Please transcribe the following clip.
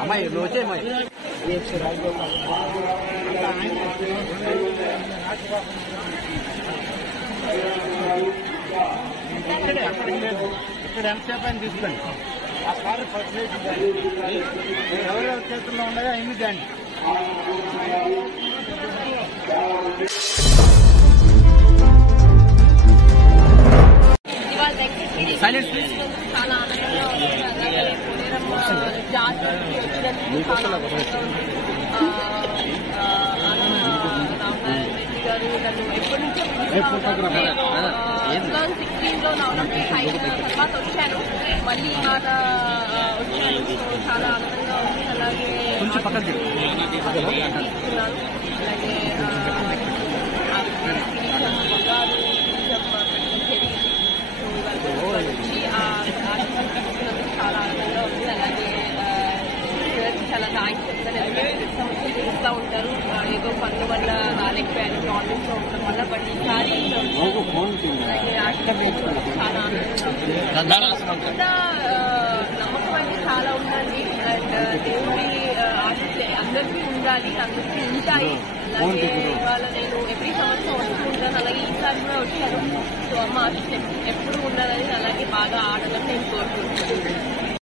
అమ్మాయి నువ్వు వచ్చే అమ్మాయి ఇక్కడ ఎంతసేపు అని తీసుకోండి ఆ కారు ఫస్ట్ ఎవరెవరి చేతుల్లో ఉండగా అయింది దాన్ని సైలెన్స్ ప్లీజ్ చాలా ఆనందంగా తర్వాత వచ్చాను మళ్ళీ మాట వచ్చాను చాలా ఆనందంగా ఉంది అలాగే తీసుకున్నాను అలాగే చాలా ఆనందంగా ఉంది అలాగే చాలా థ్యాంక్స్ చెప్తాను ఇస్తూ ఉంటారు ఏదో పనుల వల్ల రాలేకపోయాను ప్రాబ్లమ్స్ లో ఉండడం వల్ల బట్ ఈసారి చాలా ఆనందంగా నమ్మకం అంటే చాలా ఉందండి అండ్ దేవుడి ఆశిస్తే అందరికీ ఉండాలి అందరికీ ఉంటాయి అలాగే ఇవాళ నేను ఎవ్రీ సంవత్సరం వస్తూ ఉంటాను అలాగే ఈసారి కూడా వచ్చాను సో అమ్మ ఆశిస్తే ఎప్పుడు ఉండాలని అలాగే బాగా ఆడాలని నేను కోరుకుంటున్నాను